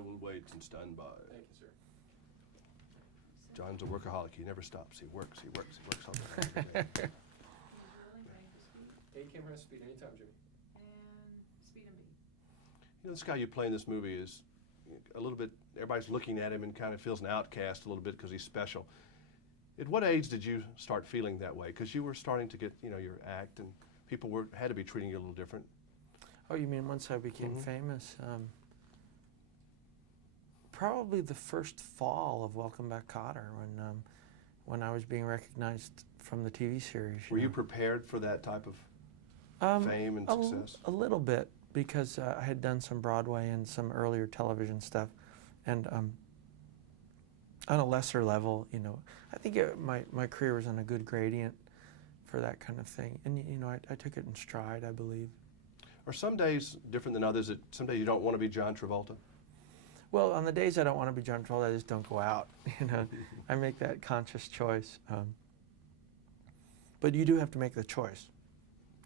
will wait and stand by. Thank you, sir. John's a workaholic. He never stops. He works all the time. 8 camera speed anytime, Jimmy. And speed and beat. You know, this guy you play in this movie is a little bit, everybody's looking at him and kind of feels an outcast a little bit because he's special. At what age did you start feeling that way? Because you were starting to get, your act, and people had to be treating you a little different. Oh, you mean once I became famous? Probably the first fall of Welcome Back, Kotter, when I was being recognized from the TV series. Were you prepared for that type of fame and success? A little bit, because I had done some Broadway and some earlier television stuff, and on a lesser level, I think my career was on a good gradient for that kind of thing, and I took it in stride, I believe. Are some days different than others? That some days you don't want to be John Travolta? Well, on the days I don't want to be John Travolta, I just don't go out. I make that conscious choice. But you do have to make the choice.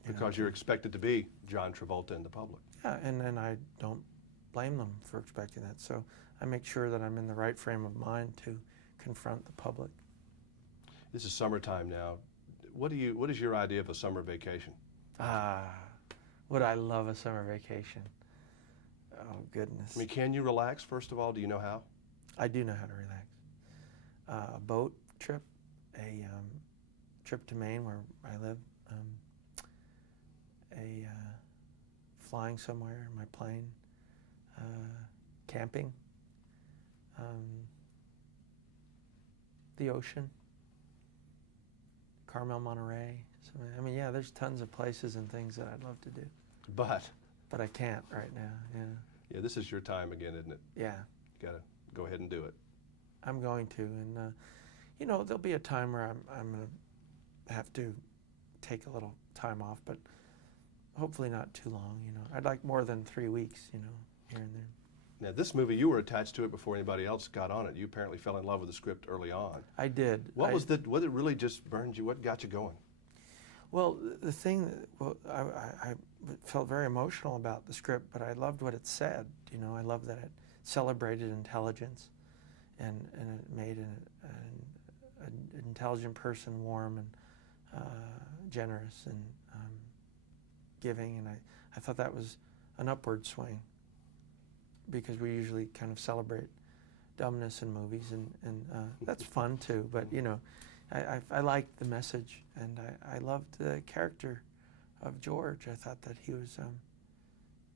Because you're expected to be John Travolta in the public. Yeah, and I don't blame them for expecting that. So I make sure that I'm in the right frame of mind to confront the public. This is summertime now. What is your idea of a summer vacation? Would I love a summer vacation? Oh, goodness. I mean, can you relax, first of all? Do you know how? I do know how to relax. A boat trip, a trip to Maine where I live, flying somewhere in my plane, camping, the ocean, Carmel, Monterey. I mean, yeah, there's tons of places and things that I'd love to do. But I can't right now, yeah. Yeah, this is your time again, isn't it? Yeah. You got to go ahead and do it. I'm going to, and there'll be a time where I'm going to have to take a little time off, but hopefully not too long, I'd like more than 3 weeks, here and there. Now, this movie, you were attached to it before anybody else got on it. You apparently fell in love with the script early on. I did. What it really just burned you? What got you going? Well, the thing, I felt very emotional about the script, but I loved what it said. I loved that it celebrated intelligence, and it made an intelligent person warm and generous and giving, and I thought that was an upward swing, because we usually kind of celebrate dumbness in movies, and that's fun too, but I liked the message, and I loved the character of George. I thought that he was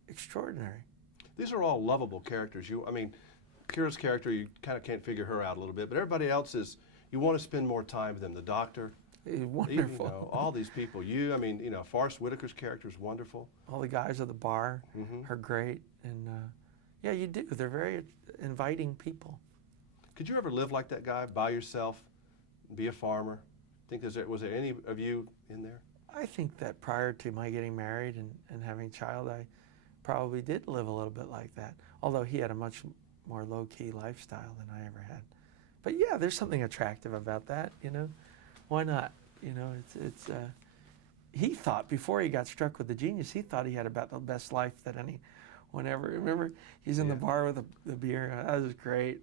extraordinary. These are all lovable characters. Kira's character, you kind of can't figure her out a little bit, but everybody else you want to spend more time with them. The doctor, he's wonderful. All these people. Forrest Whitaker's character is wonderful. All the guys at the bar are great, and yeah, you do. They're very inviting people. Could you ever live like that guy by yourself? Be a farmer? Was there any of you in there? I think that prior to my getting married and having a child, I probably did live a little bit like that. Although he had a much more low-key lifestyle than I ever had. But yeah, there's something attractive about that. Why not? He thought, before he got struck with the genius, he thought he had about the best life that anyone ever. Remember, he's in the bar with the beer. That was great.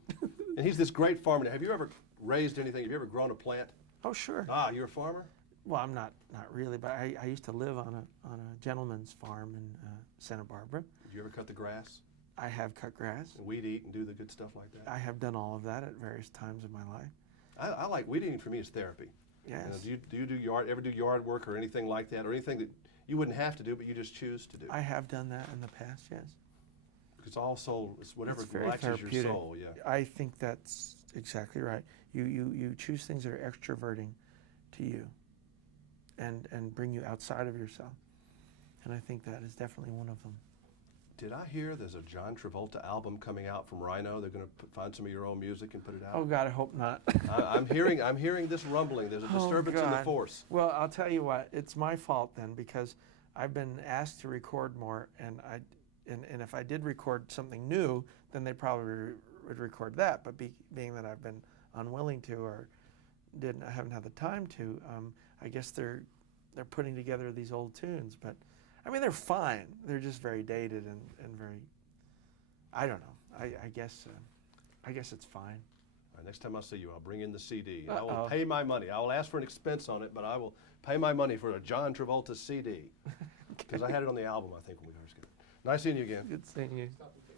And he's this great farmer. Have you ever raised anything? Have you ever grown a plant? Oh, sure. You're a farmer? Well, I'm not really, but I used to live on a gentleman's farm in Santa Barbara. Did you ever cut the grass? I have cut grass. And weed eat and do the good stuff like that? I have done all of that at various times of my life. I like weed eating. For me, is therapy. Yes. Do you ever do yard work or anything like that, or anything that you wouldn't have to do but you just choose to do? I have done that in the past, yes. Because it's whatever it's very relaxes your therapeutic. soul. Yeah. I think that's exactly right. You choose things that are extroverting to you, and bring you outside of yourself, and I think that is definitely one of them. Did I hear there's a John Travolta album coming out from Rhino? They're going to find some of your own music and put it out? Oh God, I hope not. I'm hearing this rumbling. There's a disturbance in the force. Well, I'll tell you what. It's my fault then, because I've been asked to record more, and if I did record something new, then they probably would record that. But being that I've been unwilling to, or haven't had the time to, I guess they're putting together these old tunes. But I mean, they're fine. They're just very dated and very, I don't know. I guess it's fine. All right, next time I see you, I'll bring in the CD. I will Uh-oh. pay my money. I will ask for an expense on it, but I will pay my money for a John Travolta CD. Because I had it on the album, I think, when we first got it. Nice seeing you again. Good seeing you. Stop the